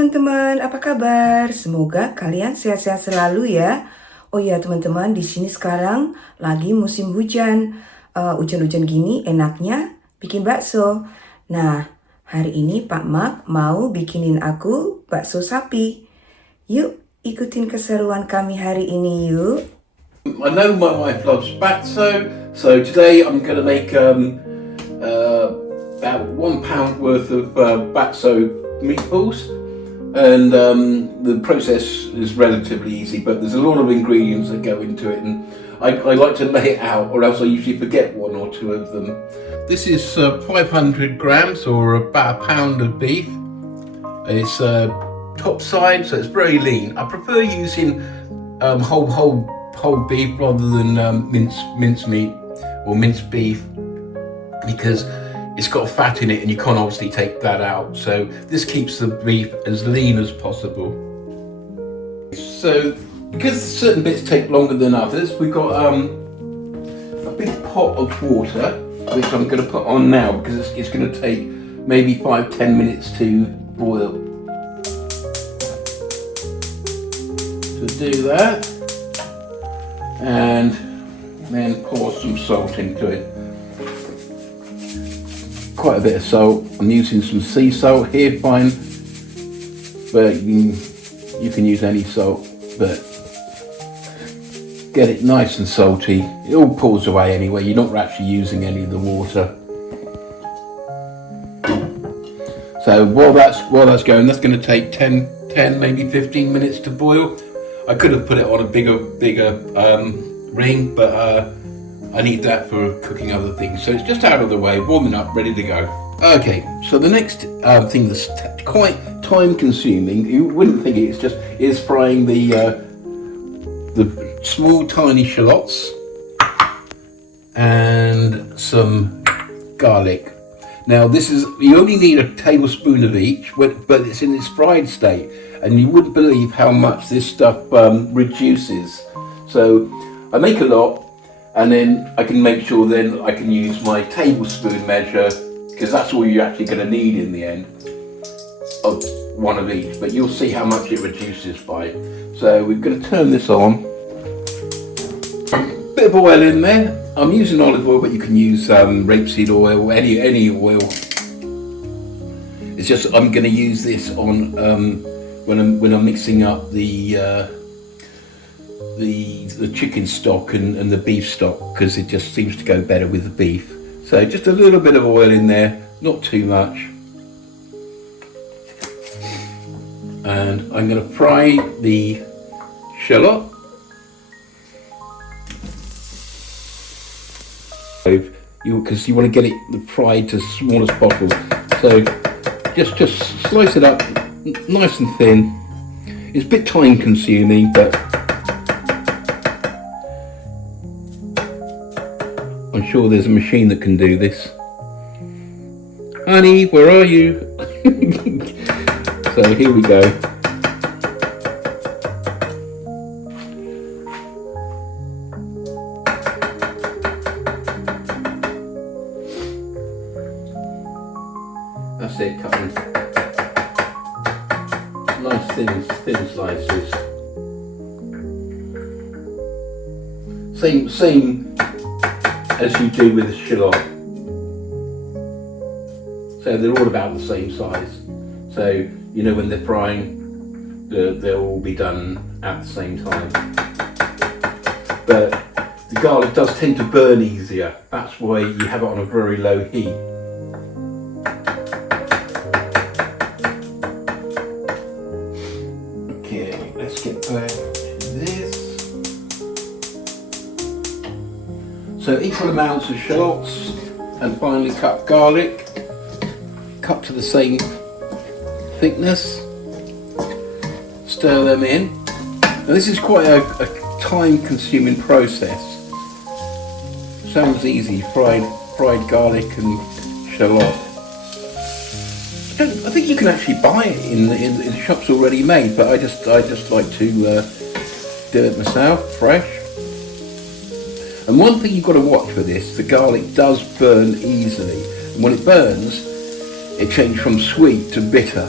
teman-teman, apa kabar? Semoga kalian sehat-sehat selalu ya. Oh ya teman-teman, di sini sekarang lagi musim hujan. Hujan-hujan gini enaknya bikin bakso. Nah, hari ini Pak Mark mau bikinin aku bakso sapi. Yuk, ikutin keseruan kami hari ini yuk. I know my wife loves bakso, so today I'm going to make about £1 worth of bakso meatballs, and the process is relatively easy, but there's a lot of ingredients that go into it, and I like to lay it out, or else I usually forget one or two of them. This is 500 grams, or about a pound of beef. It's top side, so it's very lean. I prefer using whole beef rather than mince meat or minced beef, because it's got fat in it and you can't obviously take that out, so this keeps the beef as lean as possible. So because certain bits take longer than others, we've got a big pot of water which I'm going to put on now, because it's going to take maybe 5-10 minutes to boil. To do that, and then pour some salt into it. Quite a bit of salt. I'm using some sea salt here, fine, but you can use any salt, but get it nice and salty. It all pulls away anyway, you're not actually using any of the water. So while that's going, that's going to take 10 maybe 15 minutes to boil. I could have put it on a bigger ring, but I need that for cooking other things. So it's just out of the way, warming up, ready to go. Okay, so the next thing that's quite time consuming, you wouldn't think it, is frying the small tiny shallots and some garlic. Now you only need a tablespoon of each, but it's in its fried state, and you wouldn't believe how much this stuff reduces. So I make a lot, and then I can make sure then I can use my tablespoon measure, because that's all you're actually going to need in the end, of one of each, but you'll see how much it reduces by. So we're going to turn this on. Bit of oil in there. I'm using olive oil, but you can use rapeseed oil, any oil. It's just I'm going to use this on when I'm mixing up the chicken stock and the beef stock, because it just seems to go better with the beef. So just a little bit of oil in there, not too much. And I'm going to fry the shallot. Because you want to get it fried to as small as possible. So just slice it up nice and thin. It's a bit time consuming, but I'm sure there's a machine that can do this. Honey, where are you? So here we go. That's it, cutting nice thin slices. Same as you do with the shallot. So they're all about the same size. So you know when they're frying, they'll all be done at the same time. But the garlic does tend to burn easier. That's why you have it on a very low heat. Okay, let's get back to this. So equal amounts of shallots and finely cut garlic, cut to the same thickness. Stir them in. Now this is quite a time-consuming process. Sounds easy, fried garlic and shallot. I think you can actually buy it in the shops already made, but I just like to do it myself, fresh. And one thing you've got to watch for this, the garlic does burn easily. And when it burns, it changes from sweet to bitter.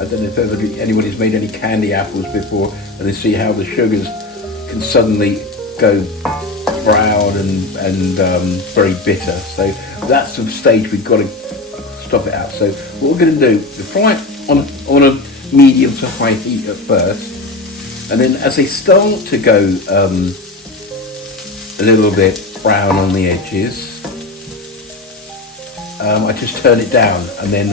I don't know if anybody's made any candy apples before, and they see how the sugars can suddenly go brown and very bitter. So that's the stage we've got to stop it out. So what we're going to do, we fry it on a medium to high heat at first, and then as they start to go a little bit brown on the edges, I just turn it down and then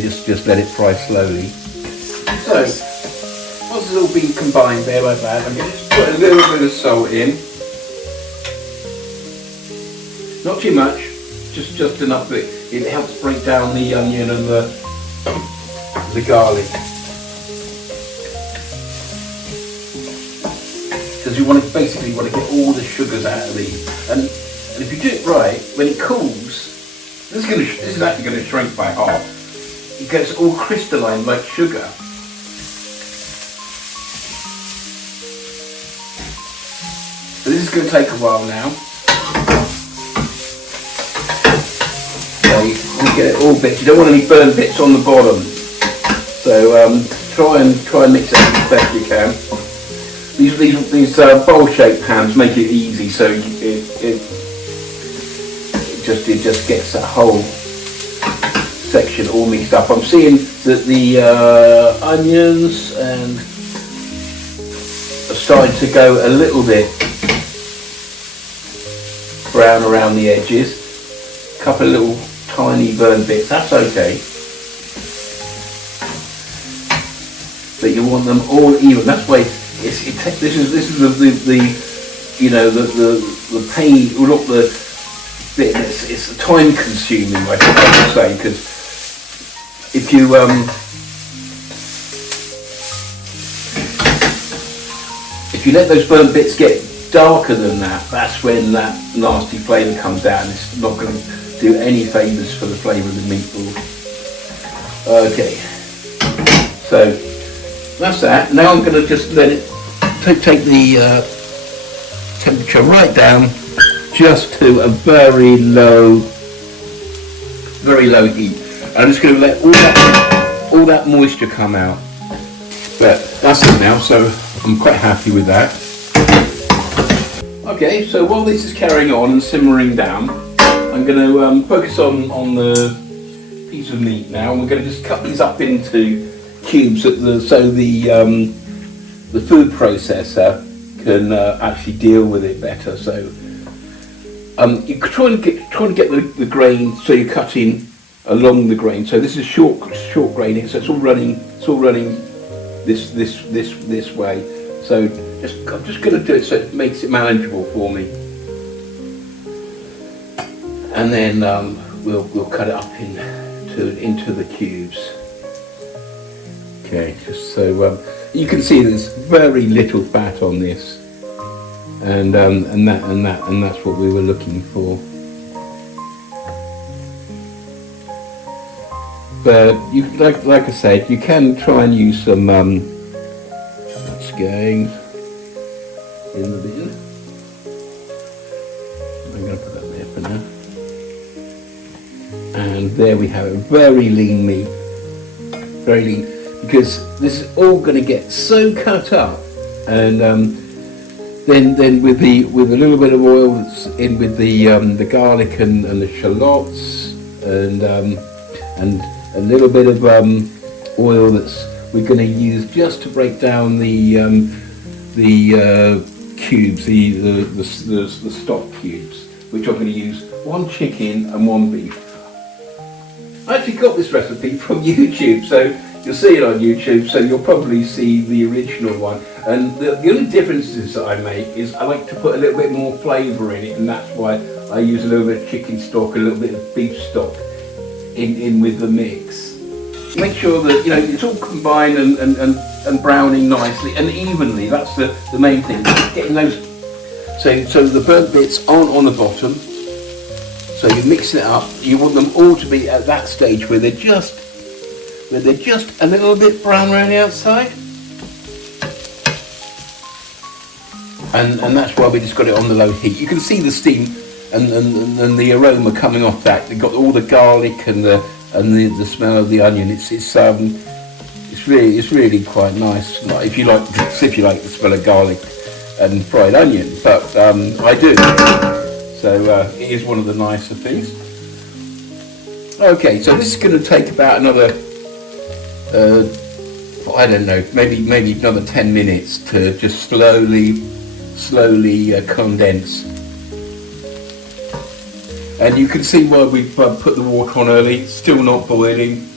just let it fry slowly. So once it's all been combined there like that, I'm going to just put a little bit of salt in. Not too much, just enough that it helps break down the onion and the garlic. Because you basically want to get all the sugars out of these. And if you do it right, when it cools, this is actually going to shrink by half. It gets all crystalline like sugar. So this is going to take a while now. So you get it all bits. You don't want any burnt bits on the bottom. So try and mix it up as best you can. These bowl-shaped pans make it easy, so it just gets that whole section all mixed up. I'm seeing that the onions and are starting to go a little bit brown around the edges. A couple of little tiny burn bits. That's okay. But you want them all even. That's why this is the pain. Well, not the bit. It's time consuming, I would say, because if you let those burnt bits get darker than that, that's when that nasty flavour comes out, and it's not going to do any favours for the flavour of the meatball. Okay, so that's that. Now I'm going to just let it take the temperature right down, just to a very low heat. I'm just going to let all that moisture come out. But that's it now, so I'm quite happy with that. Okay, so while this is carrying on and simmering down, I'm going to focus on the piece of meat now. We're going to just cut these up into cubes so the food processor can actually deal with it better. So you try and get the grain, so you're cutting along the grain. So this is short graining, so it's all running this way. So I'm just going to do it so it makes it manageable for me, and then we'll cut it up into the cubes. Okay, just so you can see there's very little fat on this, and that's what we were looking for. But you, like I said, you can try and use some going in the bin. I'm going to put that there for now. And there we have it, very lean meat, very lean, because this is all going to get so cut up, and then with a little bit of oil that's in with the garlic and the shallots, and a little bit of oil that's we're going to use just to break down the cubes, the stock cubes, which I'm going to use one chicken and one beef. I actually got this recipe from YouTube, so you'll see it on YouTube, so you'll probably see the original one. And the only differences that I make is I like to put a little bit more flavour in it, and that's why I use a little bit of chicken stock, a little bit of beef stock in with the mix. Make sure that it's all combined and browning nicely and evenly. That's the main thing. Getting those so the burnt bits aren't on the bottom. So you mix it up. You want them all to be at that stage where they're just a little bit brown around the outside. And that's why we just got it on the low heat. You can see the steam and the aroma coming off that. You've got all the garlic and the and the smell of the onion. It's really quite nice. Like if you like the smell of garlic and fried onion, but I do. So it is one of the nicer things. Okay, so this is going to take about another, I don't know, maybe another 10 minutes to just slowly condense. And you can see why we've put the water on early. It's still not boiling.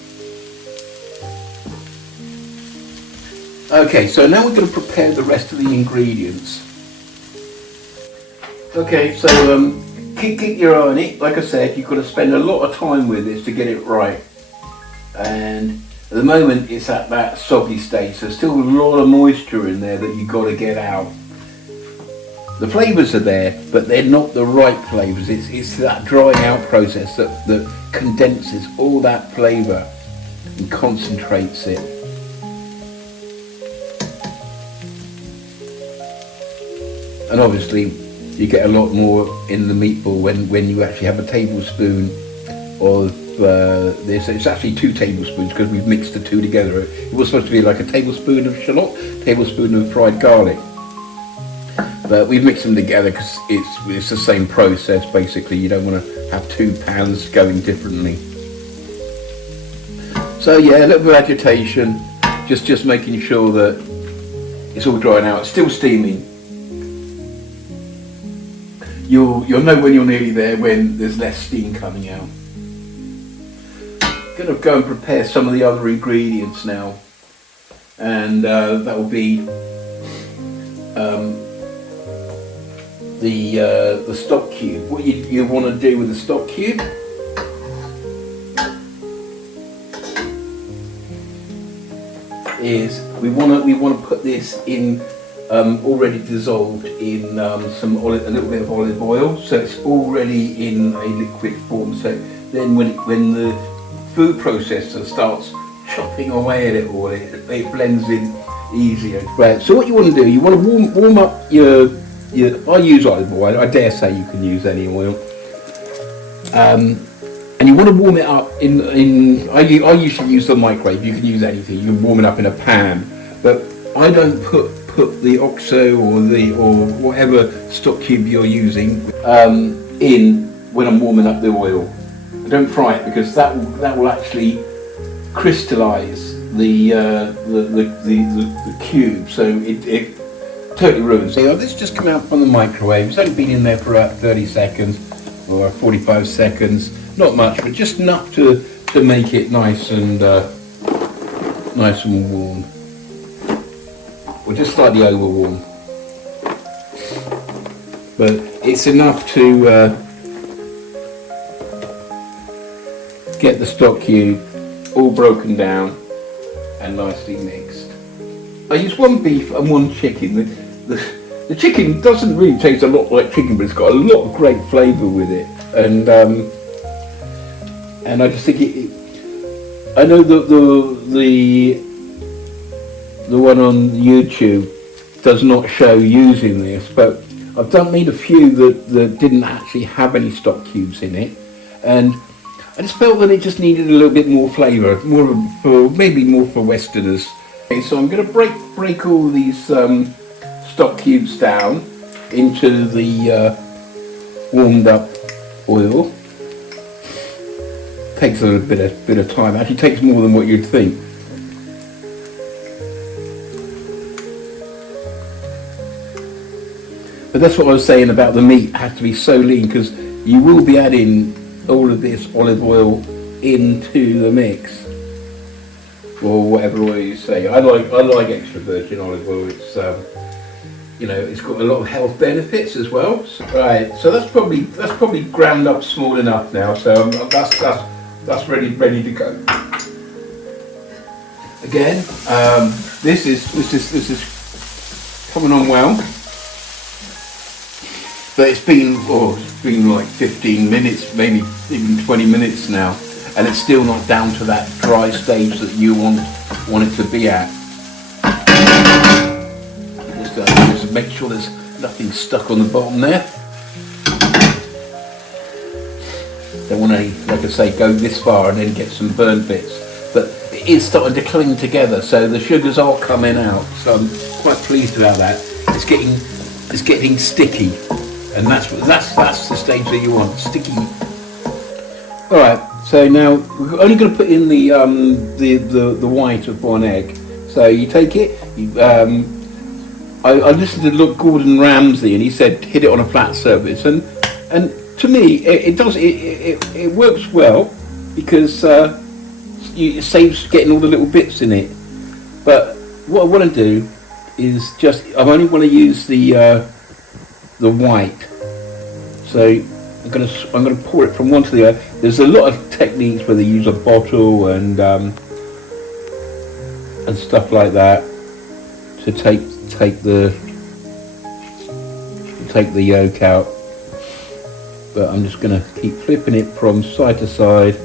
Okay, so now we're going to prepare the rest of the ingredients. Okay, so keep your eye on it. Like I said, you've got to spend a lot of time with this to get it right. And at the moment it's at that soggy stage, so there's still a lot of moisture in there that you've got to get out. The flavours are there, but they're not the right flavours. It's that drying out process that condenses all that flavour and concentrates it. And obviously you get a lot more in the meatball when you actually have a tablespoon of this. It's actually 2 tablespoons because we've mixed the 2 together. It was supposed to be like a tablespoon of shallot, tablespoon of fried garlic. But we've mixed them together because it's the same process basically. You don't want to have 2 pans going differently. So yeah, a little bit of agitation, just making sure that it's all drying out. It's still steaming. You'll know when you're nearly there when there's less steam coming out. Going to go and prepare some of the other ingredients now, and that will be the stock cube. What you want to do with the stock cube is we want to put this in already dissolved in a little bit of olive oil, so it's already in a liquid form. So then when the food processor starts chopping away at it all, it blends in easier. Right. So what you want to do, you want to warm up your I use olive oil. I dare say you can use any oil. And you want to warm it up in I usually use the microwave. You can use anything. You can warm it up in a pan, but I don't put the OXO or whatever stock cube you're using in when I'm warming up the oil. I don't fry it because that will actually crystallize the cube, so it totally ruins. So this just come out from the microwave. It's only been in there for about 30 seconds or 45 seconds. Not much, but just enough to make it nice and warm. Or just slightly over warm. But it's enough to get the stock cube all broken down and nicely mixed. I use 1 beef and 1 chicken. The chicken doesn't really taste a lot like chicken, but it's got a lot of great flavour with it. And I just think I know the one on YouTube does not show using this, but I've made a few that didn't actually have any stock cubes in it, and I just felt that it just needed a little bit more flavour, maybe more for Westerners. Okay, so I'm going to break all these stock cubes down into the warmed up oil. Takes a little bit of time. Actually takes more than what you'd think. But that's what I was saying about the meat. It has to be so lean because you will be adding all of this olive oil into the mix, or whatever oil you say. I like extra virgin olive oil. It's it's got a lot of health benefits as well. Right, so that's probably ground up small enough now. So that's ready to go. Again, this is coming on well. But it's been like 15 minutes, maybe even 20 minutes now, and it's still not down to that dry stage that you want it to be at. Just make sure there's nothing stuck on the bottom there. don't want to, like I say, go this far and then get some burnt bits. But it is starting to cling together, so the sugars are coming out. So I'm quite pleased about that. It's getting sticky, and that's the stage that you want, sticky. All right. So now we're only going to put in the white of one egg. So you take it. I listened to Gordon Ramsay, and he said hit it on a flat surface, and to me it works well because it saves getting all the little bits in it. But what I want to do is I only want to use the white. So I'm gonna pour it from one to the other. There's a lot of techniques where they use a bottle and stuff like that to take the yolk out. But I'm just gonna keep flipping it from side to side.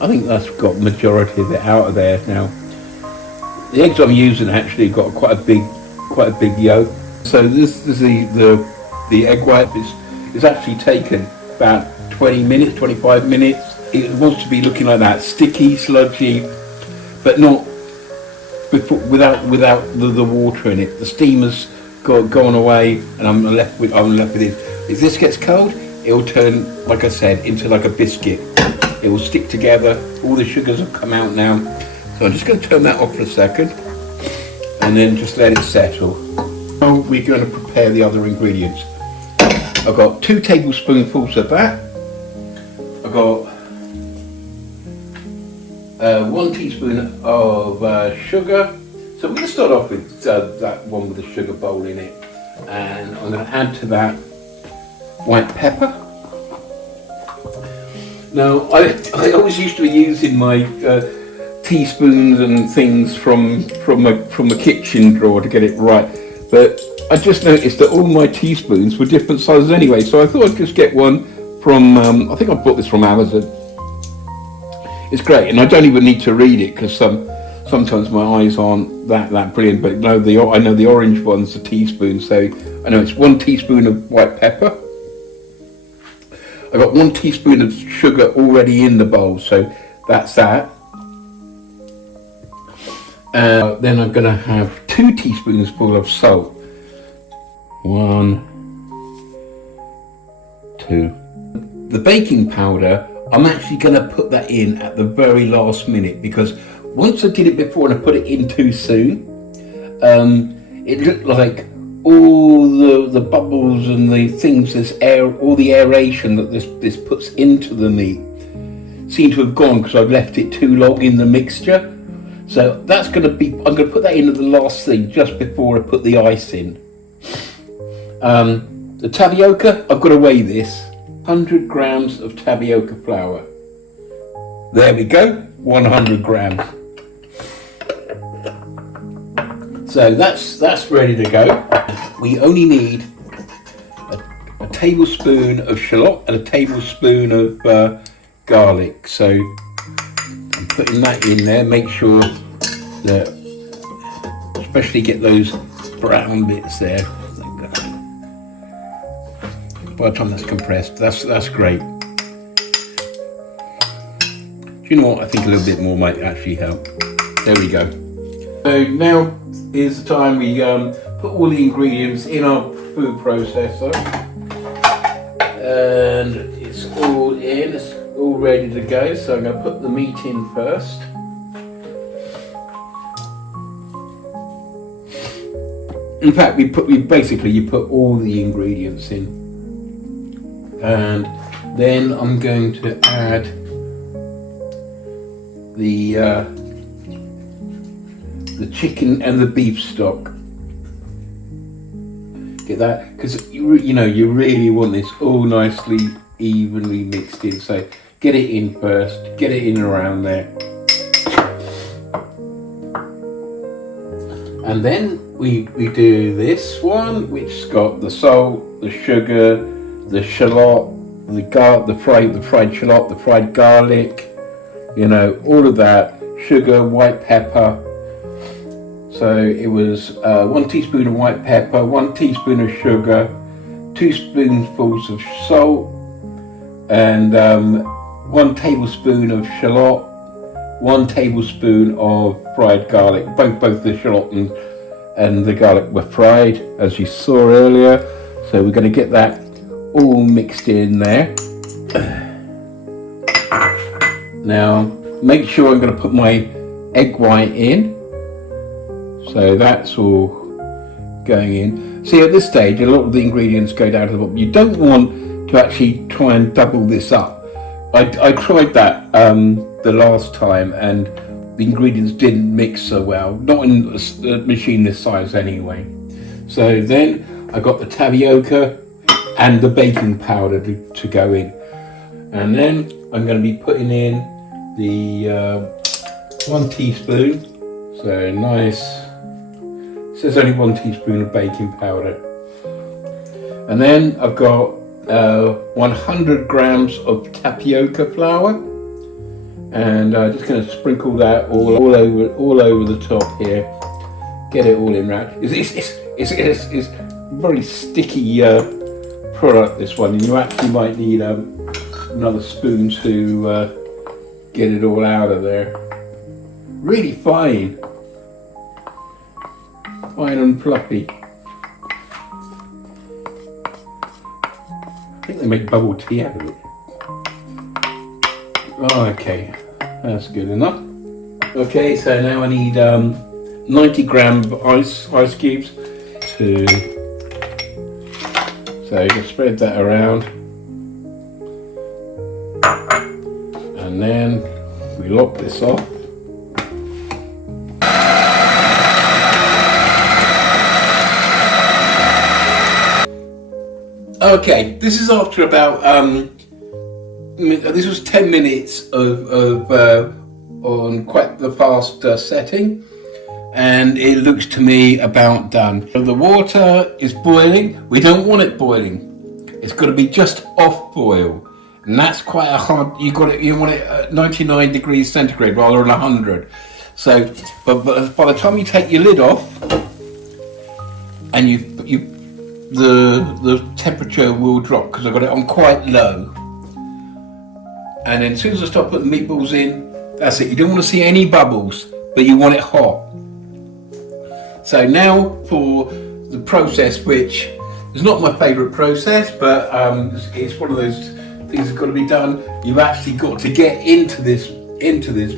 I think that's got majority of it out of there now. The eggs I'm using actually got quite a big yolk. So this is the egg white is actually taken about 20 minutes, 25 minutes. It wants to be looking like that, sticky, sludgy, but not without the water in it. The steam has gone away, and I'm left with it. If this gets cold, it will turn, like I said, into like a biscuit. It will stick together. All the sugars have come out now. So I'm just going to turn that off for a second, and then just let it settle. Now we're going to prepare the other ingredients. I've got 2 tablespoonfuls of that. I've got 1 teaspoon of sugar. So I'm going to start off with that one with the sugar bowl in it, and I'm going to add to that white pepper. Now I always used to be using my teaspoons and things from the kitchen drawer to get it right, but I just noticed that all my teaspoons were different sizes anyway, so I thought I'd just get one from, I think I bought this from Amazon. It's great, and I don't even need to read it because sometimes my eyes aren't that brilliant, but no, I know the orange one's a teaspoon, so I know it's 1 teaspoon of white pepper. I've got 1 teaspoon of sugar already in the bowl, so that's that. Then I'm going to have 2 teaspoons full of salt. 1, 2. The baking powder, I'm actually going to put that in at the very last minute, because once I did it before and I put it in too soon, it looked like all the bubbles and the things, this air, all the aeration that this puts into the meat seemed to have gone because I've left it too long in the mixture. So that's going to be, I'm going to put that in at the last thing, just before I put the ice in. The tapioca, I've got to weigh this. 100 grams of tapioca flour. There we go, 100 grams. So that's ready to go. We only need a tablespoon of shallot and a tablespoon of garlic. So I'm putting that in there. Make sure that, especially get those brown bits there. By the time that's compressed, that's great. Do you know what? I think a little bit more might actually help. There we go. So now is the time we put all the ingredients in our food processor, and it's all in. It's all ready to go. So I'm going to put the meat in first. In fact, you put all the ingredients in. And then I'm going to add the chicken and the beef stock. Get that? Because you really want this all nicely evenly mixed in. So get it in first. Get it in around there. And then we do this one, which's got the salt, the sugar, the shallot, the fried shallot, the fried garlic, all of that, sugar, white pepper. So it was 1 teaspoon of white pepper, 1 teaspoon of sugar, 2 spoonfuls of salt, and 1 tablespoon of shallot, 1 tablespoon of fried garlic. Both the shallot and the garlic were fried, as you saw earlier. So we're going to get that all mixed in there. Now, make sure I'm going to put my egg white in. So that's all going in. See, at this stage, a lot of the ingredients go down to the bottom. You don't want to actually try and double this up. I tried that the last time, and the ingredients didn't mix so well. Not in a machine this size anyway. So then I got the tapioca and the baking powder to go in. And then I'm going to be putting in the 1 teaspoon. So nice. It says only 1 teaspoon of baking powder. And then I've got 100 grams of tapioca flour, and I'm just going to sprinkle that all over the top here. Get it all in round. It's very sticky product, this one, and you actually might need another spoon to get it all out of there. Really fine and fluffy. I think they make bubble tea out of it. Okay, that's good enough. Okay, so now I need 90 gram ice cubes to. So you can spread that around, and then we lock this off. Okay, this is after about this was 10 minutes of on quite the fast setting, and it looks to me about done. So the water is boiling. We don't want it boiling. It's got to be just off boil, and that's quite a hard. You want it at 99 degrees centigrade rather than 100. So, but by the time you take your lid off, and the temperature will drop, because I got it on quite low. And then as soon as I start putting meatballs in, that's it. You don't want to see any bubbles, but you want it hot. So now for the process, which is not my favourite process, but it's one of those things that's got to be done. You've actually got to get into this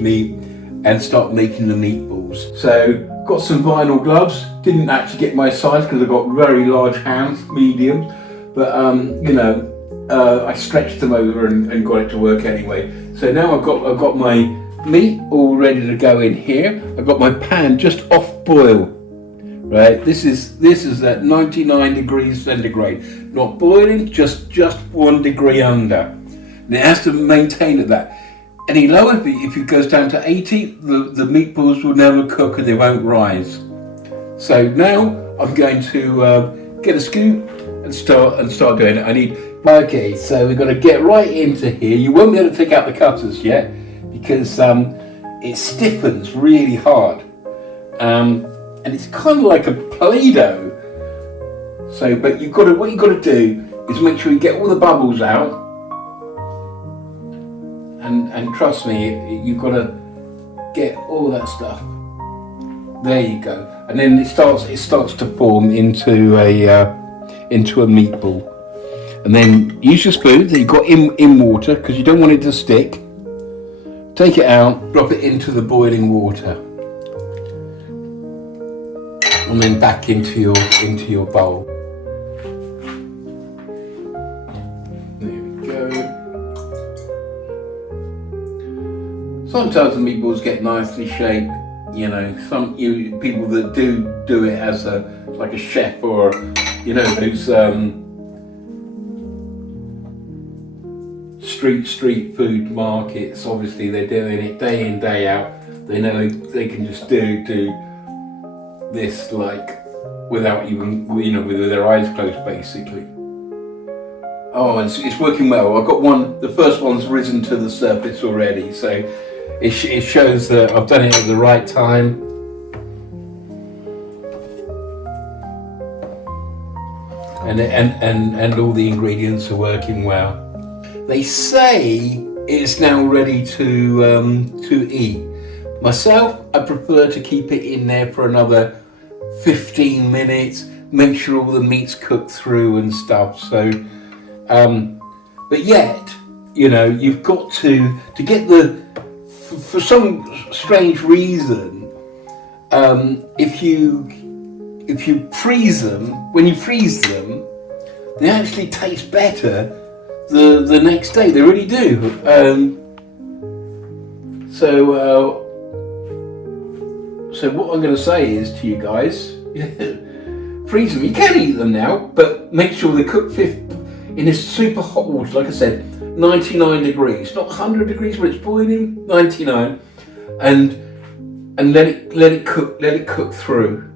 meat and start making the meatballs. So got some vinyl gloves. Didn't actually get my size because I've got very large hands, medium. But I stretched them over and got it to work anyway. So now I've got my meat all ready to go in here. I've got my pan just off boil. Right, this is at 99 degrees centigrade, not boiling, just 1 degree under, and it has to maintain at that. Any lower, if it goes down to 80, the meatballs will never cook and they won't rise. So now I'm going to get a scoop and start doing it. I need. Okay, so we're going to get right into here. You won't be able to take out the cutters yet because it stiffens really hard. And it's kind of like a Play-Doh. So, but what you've got to do is make sure you get all the bubbles out. And trust me, you've got to get all that stuff. There you go. And then it starts to form into a meatball. And then use your spoon that you've got in water, because you don't want it to stick. Take it out, drop it into the boiling water. And then back into your bowl. There we go. Sometimes the meatballs get nicely shaped. You know, some people that do it as like a chef, or those street food markets. Obviously, they're doing it day in, day out. They know they can just do this like without even with their eyes closed, basically. Oh, it's working well. I've got one. The first one's risen to the surface already, so it shows that I've done it at the right time. And all the ingredients are working well. They say it's now ready to eat. Myself, I prefer to keep it in there for another 15 minutes, make sure all the meat's cooked through and stuff. So, but yet, you know, you've got to get for some strange reason, if you freeze them, when you freeze them, they actually taste better the next day. They really do. So what I'm going to say is to you guys, freeze them. You can eat them now, but make sure they cook in this super hot water. Like I said, 99 degrees, not 100 degrees when it's boiling, 99, and let it cook through.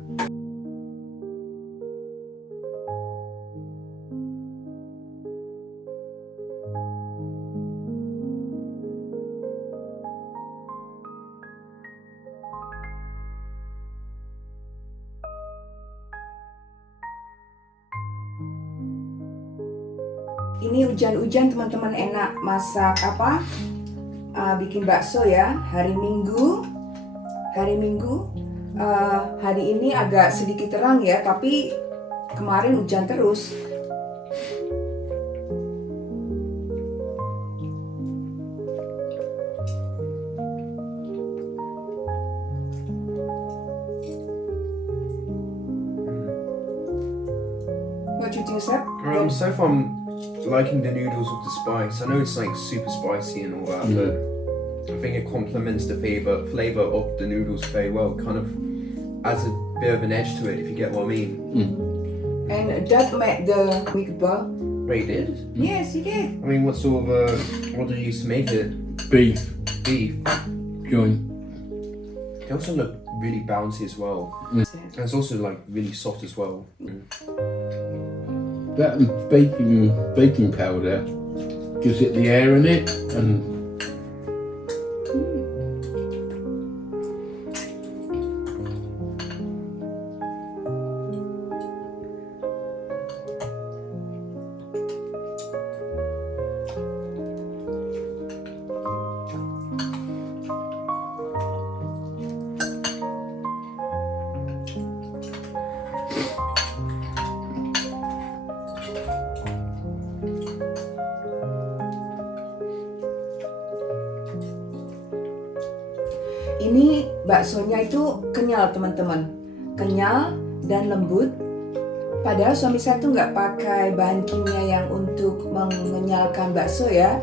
Ini hujan-hujan teman-teman, enak masak apa? Bikin bakso ya. Hari Minggu. Hari ini agak sedikit terang ya, tapi kemarin hujan terus. What do you think, Seb? So far I'm liking the noodles with the spice. I know it's like super spicy and all that, but I think it complements the flavour of the noodles very well. Kind of adds a bit of an edge to it, if you get what I mean. And that made the meatball. Wait, it did? Yes, he did. I mean, what sort of what did you use to make it? Beef joint. They also look really bouncy as well. And it's also like really soft as well. That and baking powder gives it the air in it, and Ini baksonya itu kenyal teman-teman, kenyal dan lembut. Padahal suami saya tuh nggak pakai bahan kimia yang untuk mengenyalkan bakso ya.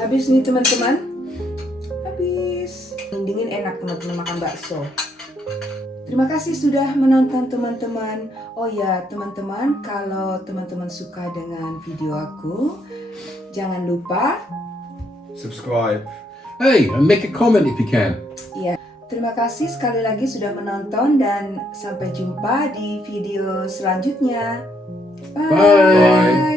Habis nih teman-teman, habis. Dingin enak teman-teman makan bakso. Terima kasih sudah menonton teman-teman. Oh ya teman-teman, kalau teman-teman suka dengan video aku, jangan lupa Subscribe. hey, and make a comment if you can. ya. Terima kasih sekali lagi sudah menonton dan sampai jumpa di video selanjutnya. Bye.